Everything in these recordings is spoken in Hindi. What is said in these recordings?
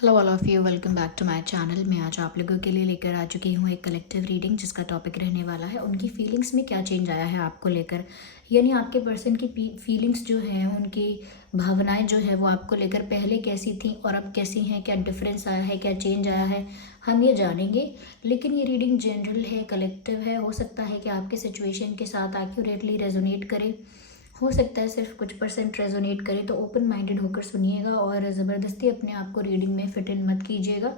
Hello all of you, welcome back to my channel. मैं आज आप लोगों के लिए लेकर आ चुकी हूँ एक कलेक्टिव रीडिंग जिसका टॉपिक रहने वाला है उनकी फीलिंग्स में क्या चेंज आया है आपको लेकर। यानी आपके पर्सन की फीलिंग्स जो हैं, उनकी भावनाएं जो है वो आपको लेकर पहले कैसी थी और अब कैसी हैं, क्या डिफरेंस आया है, क्या चेंज आया है, हम ये जानेंगे। लेकिन ये रीडिंग जनरल है, कलेक्टिव है। हो सकता है कि आपके सिचुएशन के साथ एक्यूरेटली रेजोनेट करे, हो सकता है सिर्फ कुछ परसेंट रेजोनेट करे। तो ओपन माइंडेड होकर सुनिएगा और ज़बरदस्ती अपने आप को रीडिंग में फिट इन मत कीजिएगा।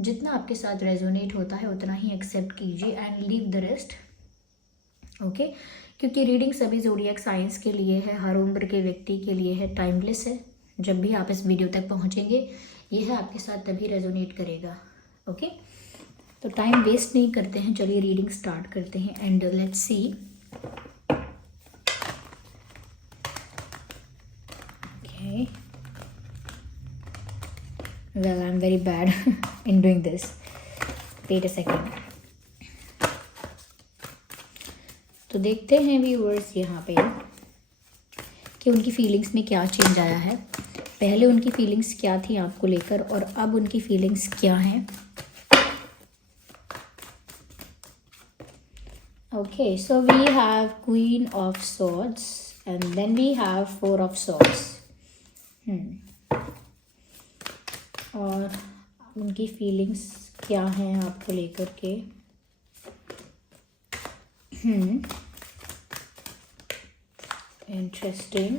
जितना आपके साथ रेजोनेट होता है उतना ही एक्सेप्ट कीजिए and leave the rest. Okay, क्योंकि रीडिंग सभी ज़ोडिएक साइंस के लिए है, हर उम्र के व्यक्ति के लिए है, टाइमलेस है। जब भी आप इस वीडियो तक पहुँचेंगे ये है आपके साथ तभी रेजोनेट करेगा। ओके, तो टाइम वेस्ट नहीं करते हैं, चलिए रीडिंग स्टार्ट करते हैं and let's see. Okay. Well, I'm very bad in doing this. Wait a second. तो देखते हैं व्यूअर्स यहाँ पे कि उनकी फीलिंग्स में क्या चेंज आया है। पहले उनकी फीलिंग्स क्या थी आपको लेकर और अब उनकी फीलिंग्स क्या हैं। Okay, so we have Queen of Swords and then we have Four of Swords. और उनकी फीलिंग्स क्या हैं आपको लेकर के। इंटरेस्टिंग।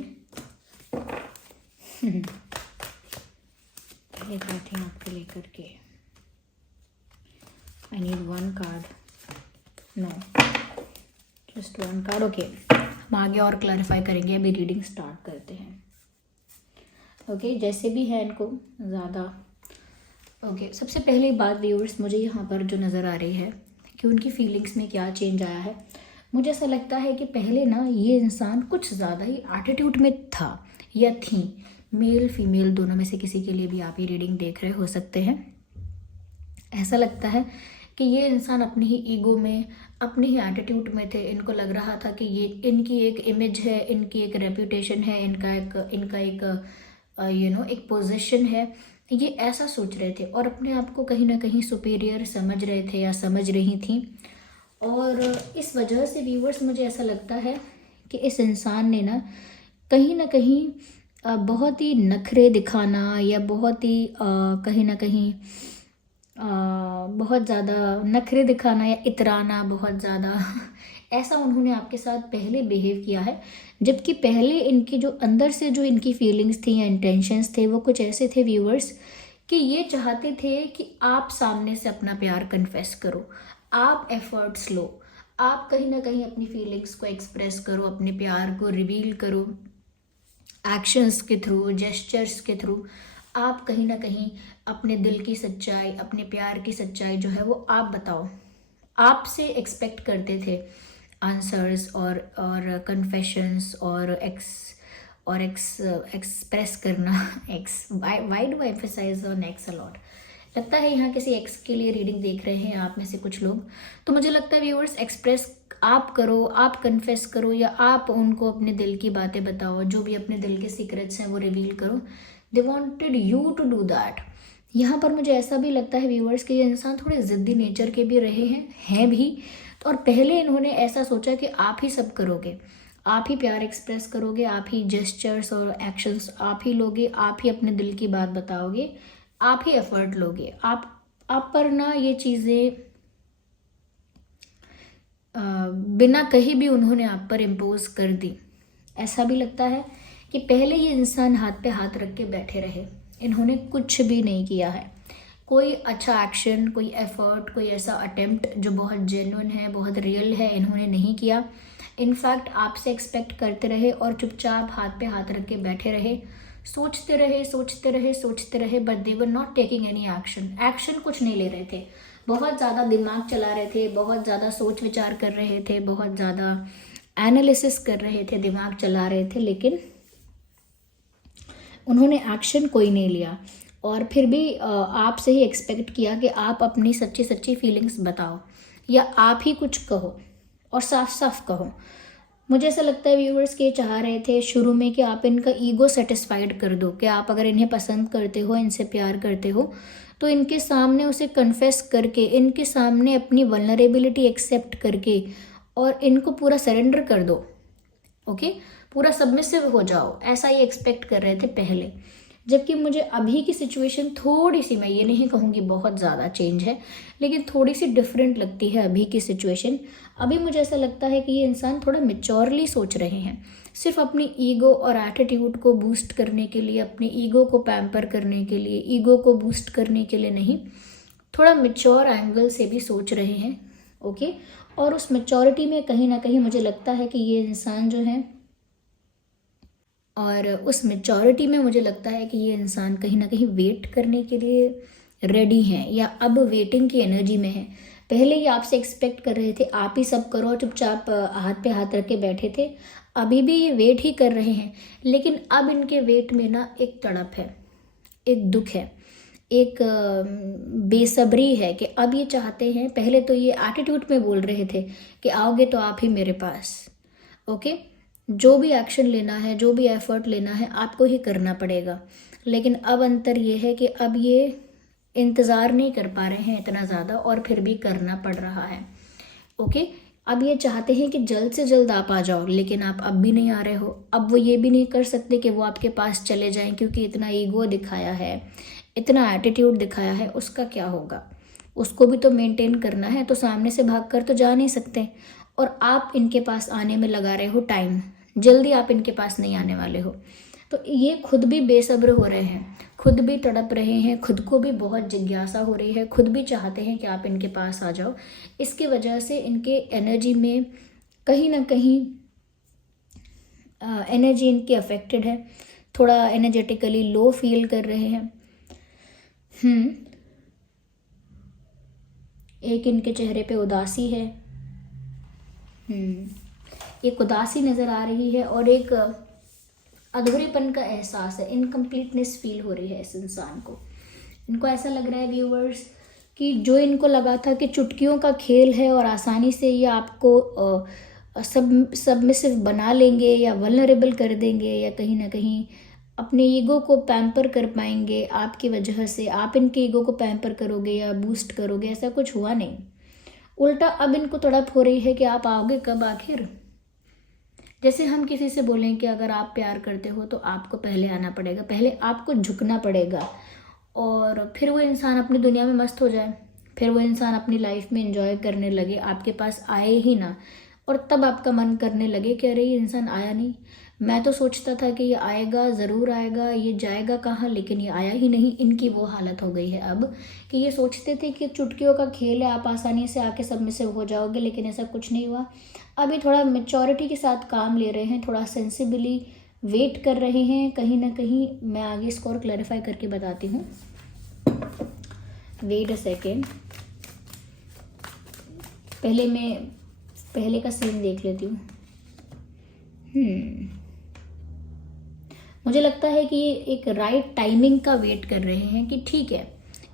पहले बात है आपको लेकर के। I need one card, know just one card. Okay, हम आगे और क्लैरिफाई करेंगे, अभी रीडिंग स्टार्ट करते हैं। ओके, जैसे भी है इनको ज़्यादा। ओके, सबसे पहली बात व्यूअर्स, मुझे यहाँ पर जो नज़र आ रही है कि उनकी फीलिंग्स में क्या चेंज आया है। मुझे ऐसा लगता है कि पहले ना ये इंसान कुछ ज़्यादा ही एटीट्यूड में था या थी। मेल फीमेल दोनों में से किसी के लिए भी आप ये रीडिंग देख रहे हो सकते हैं। ऐसा लगता है कि ये इंसान अपनी ही ईगो में, अपने ही एटीट्यूड में थे। इनको लग रहा था कि ये इनकी एक इमेज है, इनकी एक रेप्यूटेशन है, इनका एक एक पोजीशन है। ये ऐसा सोच रहे थे और अपने आप को कहीं ना कहीं सुपीरियर समझ रहे थे या समझ रही थी। और इस वजह से व्यूवर्स मुझे ऐसा लगता है कि इस इंसान ने ना कहीं बहुत ही नखरे दिखाना या बहुत ही कहीं ना कहीं बहुत ज़्यादा नखरे दिखाना या इतराना, बहुत ज़्यादा ऐसा उन्होंने आपके साथ पहले बिहेव किया है। जबकि पहले इनकी जो अंदर से जो इनकी फीलिंग्स थी या इंटेंशंस थे वो कुछ ऐसे थे व्यूअर्स कि ये चाहते थे कि आप सामने से अपना प्यार कन्फेस करो, आप एफर्ट्स लो, आप कहीं ना कहीं अपनी फीलिंग्स को एक्सप्रेस करो, अपने प्यार को रिवील करो एक्शंस के थ्रू, जेस्चर्स के थ्रू। आप कहीं ना कहीं अपने दिल की सच्चाई, अपने प्यार की सच्चाई जो है वो आप बताओ। आपसे एक्सपेक्ट करते थे आंसर्स और कन्फेशंस और एक्सप्रेस करना। X Y do I emphasize on X a lot. लगता है यहाँ किसी एक्स के लिए रीडिंग देख रहे हैं आप में से कुछ लोग। तो मुझे लगता है व्यूअर्स, एक्सप्रेस आप करो, आप कन्फेस करो या आप उनको अपने दिल की बातें बताओ, जो भी अपने दिल के सीक्रेट्स हैं वो रिवील करो। They wanted you to do that. यहाँ पर मुझे ऐसा भी लगता है व्यूअर्स कि ये इंसान थोड़े ज़िद्दी नेचर के भी रहे हैं भी। तो और पहले इन्होंने ऐसा सोचा कि आप ही सब करोगे, आप ही प्यार एक्सप्रेस करोगे, आप ही जेस्चर्स और एक्शंस आप ही लोगे, आप ही अपने दिल की बात बताओगे, आप ही एफर्ट लोगे। आप पर ना ये चीज़ें बिना कहीं भी उन्होंने आप पर इम्पोज कर दी। ऐसा भी लगता है कि पहले ये इंसान हाथ पे हाथ रख के बैठे रहे, इन्होंने कुछ भी नहीं किया है। कोई अच्छा एक्शन, कोई एफर्ट, कोई ऐसा अटेम्प्ट जो बहुत जेन्युइन है, बहुत रियल है, इन्होंने नहीं किया। इनफैक्ट आपसे एक्सपेक्ट करते रहे और चुपचाप हाथ पे हाथ रख के बैठे रहे, सोचते रहे, but they were not taking any action कुछ नहीं ले रहे थे। बहुत ज़्यादा दिमाग चला रहे थे, बहुत ज़्यादा सोच विचार कर रहे थे, बहुत ज़्यादा एनालिसिस कर रहे थे, दिमाग चला रहे थे, लेकिन उन्होंने एक्शन कोई नहीं लिया। और फिर भी आपसे ही एक्सपेक्ट किया कि आप अपनी सच्ची फीलिंग्स बताओ या आप ही कुछ कहो और साफ साफ कहो। मुझे ऐसा लगता है व्यूवर्स के चाह रहे थे शुरू में कि आप इनका ईगो सेटिस्फाइड कर दो, कि आप अगर इन्हें पसंद करते हो, इनसे प्यार करते हो, तो इनके सामने उसे कन्फेस करके, इनके सामने अपनी वल्नरेबिलिटी एक्सेप्ट करके और इनको पूरा सरेंडर कर दो। ओके, पूरा सबमिसिव हो जाओ, ऐसा ये एक्सपेक्ट कर रहे थे पहले। जबकि मुझे अभी की सिचुएशन थोड़ी सी, मैं ये नहीं कहूँगी बहुत ज़्यादा चेंज है, लेकिन थोड़ी सी डिफरेंट लगती है अभी की सिचुएशन। अभी मुझे ऐसा लगता है कि ये इंसान थोड़ा मेच्योरली सोच रहे हैं, सिर्फ अपनी ईगो और एटीट्यूड को बूस्ट करने के लिए, अपनी ईगो को पैम्पर करने के लिए, ईगो को बूस्ट करने के लिए नहीं, थोड़ा मेच्योर एंगल से भी सोच रहे हैं। ओके, और उस मेच्योरिटी में कहीं ना कहीं मुझे लगता है कि ये इंसान जो है, और उस मेच्योरिटी में मुझे लगता है कि ये इंसान कहीं ना कहीं वेट करने के लिए रेडी हैं, या अब वेटिंग की एनर्जी में है। पहले ये आपसे एक्सपेक्ट कर रहे थे आप ही सब करो, चुपचाप हाथ पे हाथ रख के बैठे थे। अभी भी ये वेट ही कर रहे हैं, लेकिन अब इनके वेट में ना एक तड़प है, एक दुख है, एक बेसब्री है कि अब ये चाहते हैं। पहले तो ये एटीट्यूड में बोल रहे थे कि आओगे तो आप ही मेरे पास। ओके, जो भी एक्शन लेना है, जो भी एफर्ट लेना है, आपको ही करना पड़ेगा। लेकिन अब अंतर ये है कि अब ये इंतज़ार नहीं कर पा रहे हैं इतना ज़्यादा, और फिर भी करना पड़ रहा है। ओके, अब ये चाहते हैं कि जल्द से जल्द आप आ जाओ, लेकिन आप अब भी नहीं आ रहे हो। अब वो ये भी नहीं कर सकते कि वो आपके पास चले जाएं, क्योंकि इतना ईगो दिखाया है, इतना एटीट्यूड दिखाया है, उसका क्या होगा? उसको भी तो मेंटेन करना है, तो सामने से भाग कर तो जा नहीं सकते। और आप इनके पास आने में लगा रहे हो टाइम, जल्दी आप इनके पास नहीं आने वाले हो। तो ये खुद भी बेसब्र हो रहे हैं, खुद भी तड़प रहे हैं, खुद को भी बहुत जिज्ञासा हो रही है, खुद भी चाहते हैं कि आप इनके पास आ जाओ। इसकी वजह से इनके एनर्जी में कहीं ना कहीं एनर्जी इनकी अफेक्टेड है, थोड़ा एनर्जेटिकली लो फील कर रहे हैं। एक इनके चेहरे पे उदासी है, एक उदासी नज़र आ रही है, और एक अधूरेपन का एहसास है, इनकम्प्लीटनेस फील हो रही है इस इंसान को। इनको ऐसा लग रहा है व्यूवर्स कि जो इनको लगा था कि चुटकियों का खेल है और आसानी से ये आपको सबमिसिव बना लेंगे या वल्नरेबल कर देंगे, या कहीं ना कहीं अपने ईगो को पैम्पर कर पाएंगे आपकी वजह से, आप इनके ईगो को पैम्पर करोगे या बूस्ट करोगे, ऐसा कुछ हुआ नहीं। उल्टा अब इनको तड़प हो रही है कि आप आओगे कब आखिर। जैसे हम किसी से बोलें कि अगर आप प्यार करते हो तो आपको पहले आना पड़ेगा, पहले आपको झुकना पड़ेगा, और फिर वो इंसान अपनी दुनिया में मस्त हो जाए, फिर वो इंसान अपनी लाइफ में एंजॉय करने लगे, आपके पास आए ही ना, और तब आपका मन करने लगे कि अरे ये इंसान आया नहीं, मैं तो सोचता था कि ये आएगा, ज़रूर आएगा, ये जाएगा कहाँ, लेकिन ये आया ही नहीं। इनकी वो हालत हो गई है अब कि ये सोचते थे कि चुटकियों का खेल है, आप आसानी से आके सब में से हो जाओगे, लेकिन ऐसा कुछ नहीं हुआ। अभी थोड़ा मेच्योरिटी के साथ काम ले रहे हैं, थोड़ा सेंसिबली वेट कर रहे हैं कहीं ना कहीं। मैं आगे इसको और क्लैरिफाई करके बताती हूँ। वेट अ सेकेंड, पहले मैं पहले का सीन देख लेती हूँ। मुझे लगता है कि ये एक राइट टाइमिंग का वेट कर रहे हैं कि ठीक है,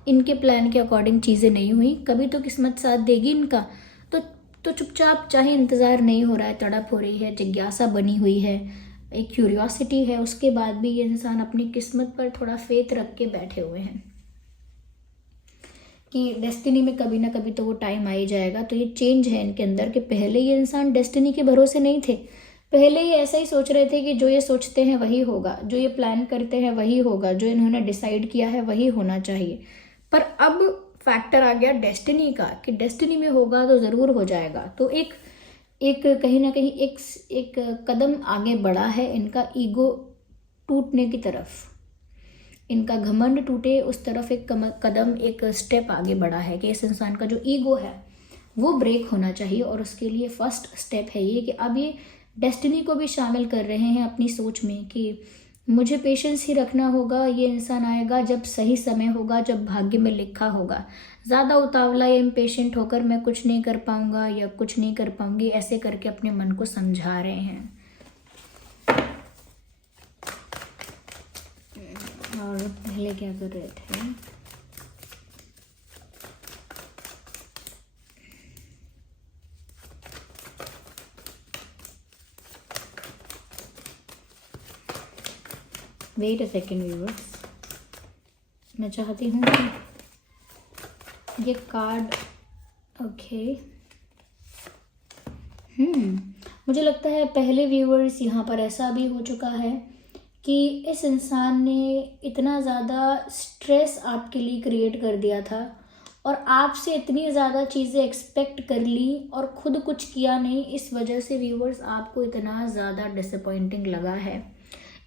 इनके प्लान के अकॉर्डिंग चीज़ें नहीं हुई, कभी तो किस्मत साथ देगी इनका। तो चुपचाप, चाहे इंतज़ार नहीं हो रहा है, तड़प हो रही है, जिज्ञासा बनी हुई है, एक क्यूरियोसिटी है, उसके बाद भी ये इंसान अपनी किस्मत पर थोड़ा फेथ रख के बैठे हुए हैं कि डेस्टिनी में कभी ना कभी तो वो टाइम आ ही जाएगा। तो ये चेंज है इनके अंदर कि पहले ये इंसान डेस्टिनी के भरोसे नहीं थे, पहले ये ऐसा ही सोच रहे थे कि जो ये सोचते हैं वही होगा, जो ये प्लान करते हैं वही होगा, जो इन्होंने डिसाइड किया है वही होना चाहिए। पर अब फैक्टर आ गया डेस्टिनी का कि डेस्टिनी में होगा तो ज़रूर हो जाएगा। तो एक कहीं ना कहीं एक कदम आगे बढ़ा है इनका ईगो टूटने की तरफ, इनका घमंड टूटे उस तरफ एक कदम, एक स्टेप आगे बढ़ा है कि इस इंसान का जो ईगो है वो ब्रेक होना चाहिए। और उसके लिए फर्स्ट स्टेप है ये कि अब ये डेस्टिनी को भी शामिल कर रहे हैं अपनी सोच में कि मुझे पेशेंस ही रखना होगा, ये इंसान आएगा जब सही समय होगा, जब भाग्य में लिखा होगा। ज़्यादा उतावला या इम्पेशेंट होकर मैं कुछ नहीं कर पाऊंगा या कुछ नहीं कर पाऊंगी, ऐसे करके अपने मन को समझा रहे हैं। और पहले क्या कर रहे थे, वेट अ सेकेंड व्यूअर्स, मैं चाहती हूँ कि ये कार्ड, ओके, मुझे लगता है पहले व्यूअर्स यहाँ पर ऐसा भी हो चुका है कि इस इंसान ने इतना ज़्यादा स्ट्रेस आपके लिए क्रिएट कर दिया था और आपसे इतनी ज़्यादा चीज़ें एक्सपेक्ट कर ली और खुद कुछ किया नहीं। इस वजह से व्यूअर्स आपको इतना ज़्यादा डिसअपॉइंटिंग लगा है,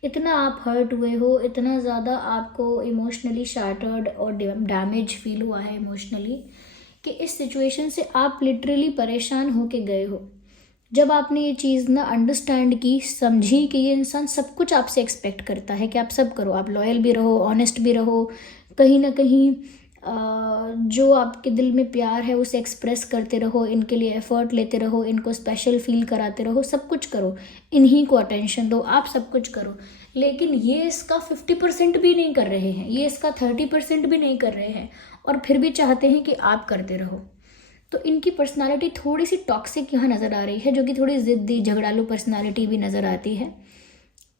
इतना आप हर्ट हुए हो, इतना ज़्यादा आपको इमोशनली शार्टर्ड और डैमेज फील हुआ है इमोशनली कि इस सिचुएशन से आप लिटरली परेशान होके गए हो। जब आपने ये चीज़ ना अंडरस्टैंड की, समझी कि ये इंसान सब कुछ आपसे एक्सपेक्ट करता है कि आप सब करो, आप लॉयल भी रहो, ऑनेस्ट भी रहो, कहीं ना कहीं जो आपके दिल में प्यार है उसे एक्सप्रेस करते रहो, इनके लिए एफर्ट लेते रहो, इनको स्पेशल फील कराते रहो, सब कुछ करो, इन्हीं को अटेंशन दो, आप सब कुछ करो। लेकिन ये इसका 50% भी नहीं कर रहे हैं, ये इसका 30% भी नहीं कर रहे हैं और फिर भी चाहते हैं कि आप करते रहो। तो इनकी पर्सनालिटी थोड़ी सी टॉक्सिक यहाँ नज़र आ रही है, जो कि थोड़ी ज़िद्दी झगड़ालू पर्सनालिटी भी नज़र आती है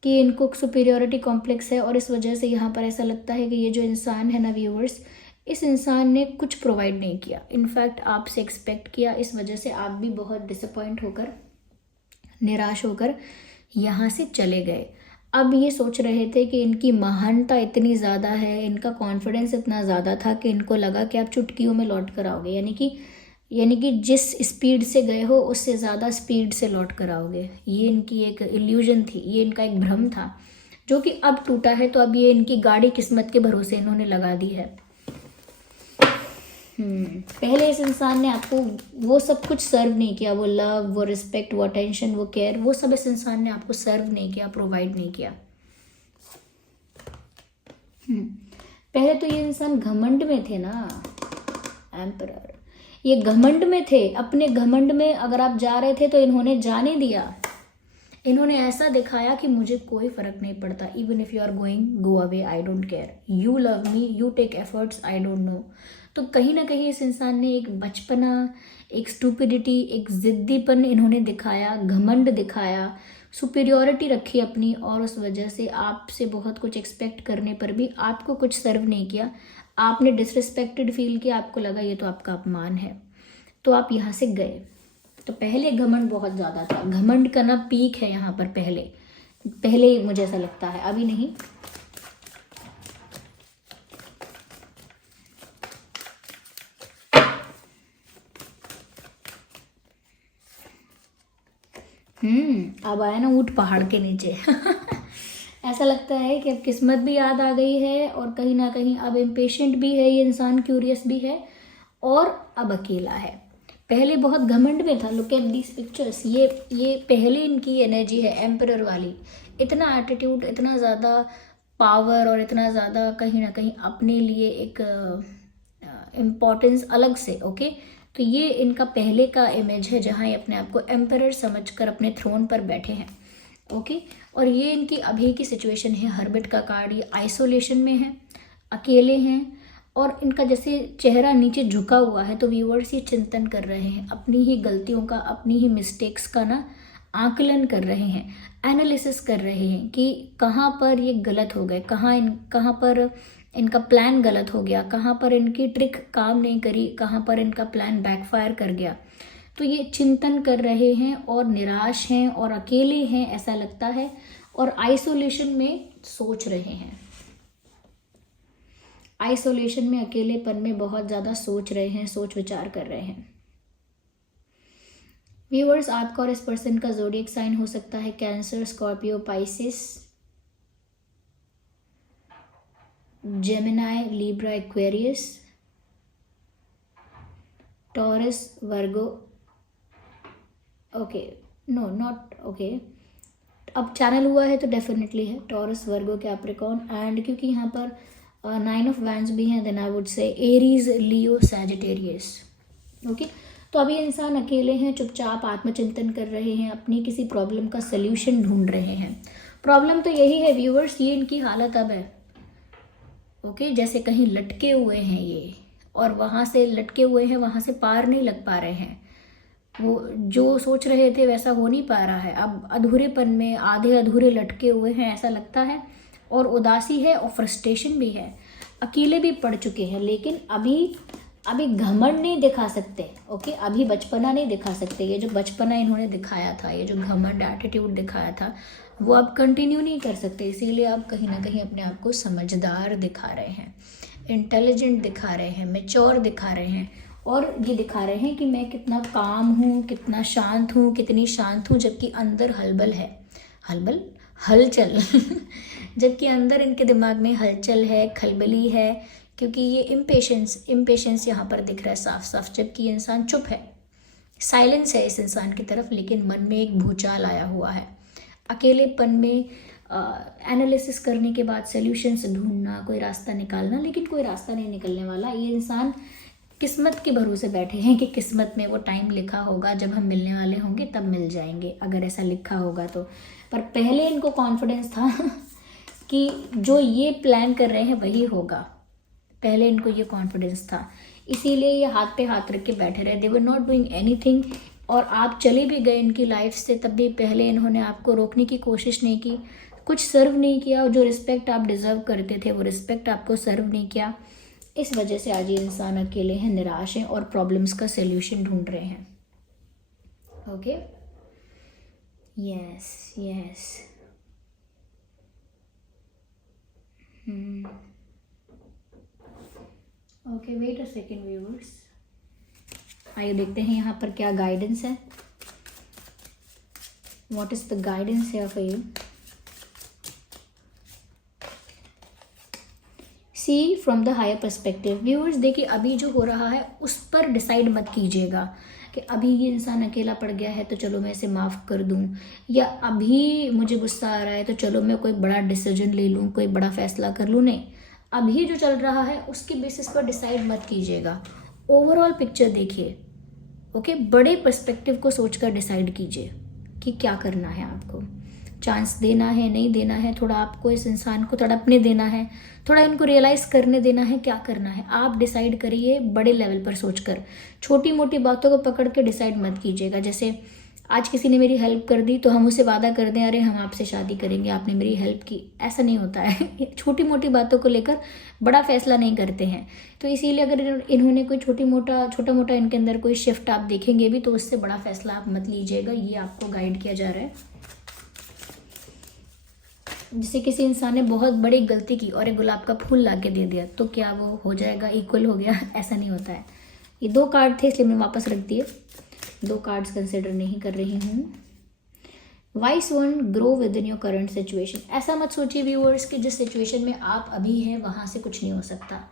कि इनको सुपीरियॉरिटी कॉम्प्लेक्स है और इस वजह से यहाँ पर ऐसा लगता है कि ये जो इंसान है ना व्यूअर्स, इस इंसान ने कुछ प्रोवाइड नहीं किया, इनफैक्ट आपसे एक्सपेक्ट किया। इस वजह से आप भी बहुत डिसअपॉइंट होकर, निराश होकर यहाँ से चले गए। अब ये सोच रहे थे कि इनकी महानता इतनी ज़्यादा है, इनका कॉन्फिडेंस इतना ज़्यादा था कि इनको लगा कि आप चुटकियों में लौट कर आओगे, यानी कि जिस स्पीड से गए हो उससे ज़्यादा स्पीड से लौट कर आओगे। ये इनकी एक इल्यूजन थी, ये इनका एक भ्रम था जो कि अब टूटा है। तो अब ये इनकी गाड़ी किस्मत के भरोसे इन्होंने लगा दी है। पहले इस इंसान ने आपको वो सब कुछ सर्व नहीं किया, वो लव, वो रिस्पेक्ट, वो अटेंशन, वो केयर, वो सब इस इंसान ने आपको सर्व नहीं किया, प्रोवाइड नहीं किया। पहले तो ये इंसान घमंड में थे ना, एम्परर, ये घमंड में थे। अपने घमंड में अगर आप जा रहे थे तो इन्होंने जाने दिया, इन्होंने ऐसा दिखाया कि मुझे कोई फर्क नहीं पड़ता, even if you are going, go away, I don't care, you love me, you take efforts, I don't know. तो कहीं ना कहीं इस इंसान ने एक बचपना, एक स्टूपिडिटी, एक जिद्दीपन इन्होंने दिखाया, घमंड दिखाया, सुपीरियॉरिटी रखी अपनी, और उस वजह से आपसे बहुत कुछ एक्सपेक्ट करने पर भी आपको कुछ सर्व नहीं किया। आपने डिसरिस्पेक्टेड फील किया, आपको लगा ये तो आपका अपमान है, तो आप यहाँ से गए। तो पहले घमंड बहुत ज़्यादा था, घमंड का ना पीक है यहाँ पर पहले मुझे ऐसा लगता है, अभी नहीं। अब आया ना ऊंट पहाड़ के नीचे ऐसा लगता है कि अब किस्मत भी याद आ गई है और कहीं ना कहीं अब इम्पेशेंट भी है ये इंसान, क्यूरियस भी है और अब अकेला है। पहले बहुत घमंड में था, लुक एट दीज पिक्चर्स, ये पहले इनकी एनर्जी है एम्परर वाली, इतना एटीट्यूड, इतना ज़्यादा पावर और इतना ज़्यादा कहीं ना कहीं अपने लिए एक इम्पोर्टेंस अलग से। ओके, तो ये इनका पहले का इमेज है जहाँ ये अपने आप को एम्परर समझकर अपने थ्रोन पर बैठे हैं। ओके, और ये इनकी अभी की सिचुएशन है, हर्मिट का कार्ड, ये आइसोलेशन में है, अकेले हैं और इनका जैसे चेहरा नीचे झुका हुआ है। तो व्यूअर्स ये चिंतन कर रहे हैं अपनी ही गलतियों का, अपनी ही मिस्टेक्स का ना आकलन कर रहे हैं, एनालिसिस कर रहे हैं कि कहाँ पर ये गलत हो गए, कहाँ पर इनका प्लान गलत हो गया, कहाँ पर इनकी ट्रिक काम नहीं करी, कहाँ पर इनका प्लान बैकफायर कर गया। तो ये चिंतन कर रहे हैं और निराश हैं और अकेले हैं ऐसा लगता है, और आइसोलेशन में सोच रहे हैं, आइसोलेशन में, अकेलेपन में बहुत ज़्यादा सोच रहे हैं, सोच विचार कर रहे हैं। व्यूअर्स, आपका और इस पर्सन का ज़ोडिएक साइन हो सकता है Cancer, Scorpio, Pisces, Gemini, Libra, Aquarius, Taurus, Virgo. Okay, no not okay, अब चैनल हुआ है तो डेफिनेटली है टॉरस, वर्गो, कैप्रिकॉर्न, एंड क्योंकि यहाँ पर 9 ऑफ वैंड्स भी हैं, then I would say Aries, Leo, Sagittarius. Okay, तो अभी इंसान अकेले हैं, चुपचाप आत्मचिंतन कर रहे हैं, अपनी किसी प्रॉब्लम का सल्यूशन ढूंढ रहे हैं। प्रॉब्लम तो यही है व्यूअर्स, ये इनकी हालत अब है। ओके, जैसे कहीं लटके हुए हैं ये, और वहाँ से लटके हुए हैं, वहाँ से पार नहीं लग पा रहे हैं, वो जो सोच रहे थे वैसा हो नहीं पा रहा है। अब अधूरेपन में आधे अधूरे लटके हुए हैं ऐसा लगता है, और उदासी है और फ्रस्ट्रेशन भी है, अकेले भी पड़ चुके हैं, लेकिन अभी घमंड नहीं दिखा सकते। ओके, अभी बचपना नहीं दिखा सकते। ये जो बचपना इन्होंने दिखाया था, ये जो घमंड एटीट्यूड दिखाया था, वो आप कंटिन्यू नहीं कर सकते। इसीलिए आप कहीं ना कहीं अपने आप को समझदार दिखा रहे हैं, इंटेलिजेंट दिखा रहे हैं, मैच्योर दिखा रहे हैं, और ये दिखा रहे हैं कि मैं कितना काम हूँ, कितना शांत हूँ, कितनी शांत हूँ, जबकि अंदर हलबल है, हलचल जबकि अंदर इनके दिमाग में हलचल है, खलबली है, क्योंकि ये इम्पेशेंस यहाँ पर दिख रहा है साफ साफ। जबकि ये इंसान चुप है, साइलेंस है इस इंसान की तरफ, लेकिन मन में एक भूचाल आया हुआ है। अकेलेपन में एनालिसिस करने के बाद सॉल्यूशंस ढूंढना, कोई रास्ता निकालना, लेकिन कोई रास्ता नहीं निकलने वाला। ये इंसान किस्मत के भरोसे बैठे हैं कि किस्मत में वो टाइम लिखा होगा, जब हम मिलने वाले होंगे तब मिल जाएंगे, अगर ऐसा लिखा होगा तो। पर पहले इनको कॉन्फिडेंस था कि जो ये प्लान कर रहे हैं वही होगा, पहले इनको ये कॉन्फिडेंस था, इसीलिए ये हाथ पे हाथ रख के बैठे रहे। दे वर नॉट डूइंग एनीथिंग, और आप चले भी गए इनकी लाइफ से, तब भी पहले इन्होंने आपको रोकने की कोशिश नहीं की, कुछ सर्व नहीं किया, और जो रिस्पेक्ट आप डिज़र्व करते थे वो रिस्पेक्ट आपको सर्व नहीं किया। इस वजह से आज ये इंसान अकेले हैं, निराश हैं, और प्रॉब्लम्स का सल्यूशन ढूंढ रहे हैं। Okay, yes okay, wait a second viewers, आइए देखते हैं यहाँ पर क्या गाइडेंस है। What is the guidance here for you? See from the higher perspective. Viewers देखिए, अभी जो हो रहा है उस पर डिसाइड मत कीजिएगा कि अभी ये इंसान अकेला पड़ गया है तो चलो मैं इसे माफ़ कर दूं, या अभी मुझे गुस्सा आ रहा है तो चलो मैं कोई बड़ा डिसीजन ले लूं, कोई बड़ा फैसला कर लूं। नहीं, अभी जो चल रहा है उसके बेसिस पर डिसाइड मत कीजिएगा, ओवरऑल पिक्चर देखिए। ओके, बड़े पर्सपेक्टिव को सोचकर डिसाइड कीजिए कि क्या करना है आपको, चांस देना है, नहीं देना है, थोड़ा आपको इस इंसान को तड़पने देना है, थोड़ा इनको रियलाइज़ करने देना है, क्या करना है आप डिसाइड करिए बड़े लेवल पर सोचकर। छोटी मोटी बातों को पकड़ के डिसाइड मत कीजिएगा। जैसे आज किसी ने मेरी हेल्प कर दी तो हम उसे वादा कर दें, अरे हम आपसे शादी करेंगे, आपने मेरी हेल्प की, ऐसा नहीं होता है। छोटी मोटी बातों को लेकर बड़ा फैसला नहीं करते हैं। तो इसीलिए अगर इन्होंने कोई छोटा मोटा इनके अंदर कोई शिफ्ट आप देखेंगे भी, तो उससे बड़ा फैसला आप मत लीजिएगा, ये आपको गाइड किया जा रहा है। जैसे किसी इंसान ने बहुत बड़ी गलती की और एक गुलाब का फूल ला के दे दिया, तो क्या वो हो जाएगा, इक्वल हो गया? ऐसा नहीं होता है। ये 2 कार्ड थे इसलिए मैंने वापस रख दिए, 2 कार्ड्स कंसिडर नहीं कर रही हूँ। Vice one, grow with in your current situation. ऐसा मत सोचिए व्यूअर्स कि जिस सिचुएशन में आप अभी हैं वहाँ से कुछ नहीं हो सकता,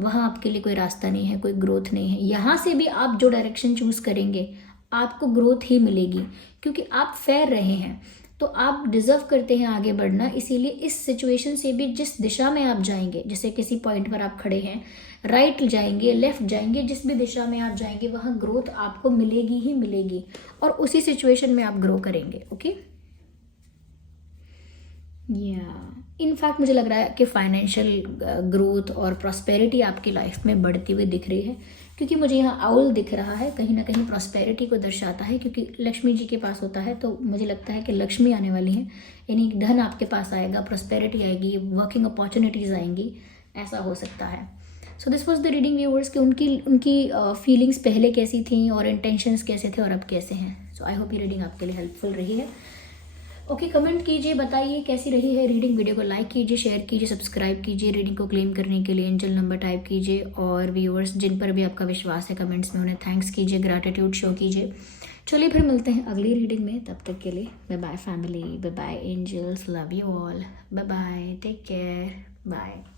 वहाँ आपके लिए कोई रास्ता नहीं है, कोई ग्रोथ नहीं है। यहाँ से भी आप जो डायरेक्शन चूज करेंगे आपको ग्रोथ ही मिलेगी, क्योंकि आप फेयर रहे हैं तो आप डिजर्व करते हैं आगे बढ़ना। इसीलिए इस सिचुएशन से भी जिस दिशा में आप जाएंगे, जैसे किसी पॉइंट पर आप खड़े हैं, राइट जाएंगे, लेफ्ट जाएंगे, जिस भी दिशा में आप जाएंगे वहाँ ग्रोथ आपको मिलेगी ही मिलेगी, और उसी सिचुएशन में आप ग्रो करेंगे। ओके, इनफैक्ट मुझे लग रहा है कि फाइनेंशियल ग्रोथ और प्रॉस्पेरिटी आपकी लाइफ में बढ़ती हुई दिख रही है, क्योंकि मुझे यहाँ आउल दिख रहा है, कहीं ना कहीं प्रॉस्पेरिटी को दर्शाता है, क्योंकि लक्ष्मी जी के पास होता है, तो मुझे लगता है कि लक्ष्मी आने वाली है, यानी धन आपके पास आएगा, प्रॉस्पेरिटी आएगी, वर्किंग अपॉर्चुनिटीज़ आएंगी, ऐसा हो सकता है। So this was the reading viewers कि उनकी फीलिंग्स पहले कैसी थी और इंटेंशंस कैसे थे और अब कैसे हैं। सो आई होप ये रीडिंग आपके लिए हेल्पफुल रही है। ओके, कमेंट कीजिए, बताइए कैसी रही है रीडिंग। वीडियो को लाइक कीजिए, शेयर कीजिए, सब्सक्राइब कीजिए। रीडिंग को क्लेम करने के लिए एंजल नंबर टाइप कीजिए, और व्यूअर्स जिन पर भी आपका विश्वास है कमेंट्स में उन्हें थैंक्स कीजिए, ग्रैटिट्यूड शो कीजिए। चलिए फिर मिलते हैं अगली रीडिंग में, तब तक के लिए bye bye family, bye bye angels, love you all, bye bye, take care, bye.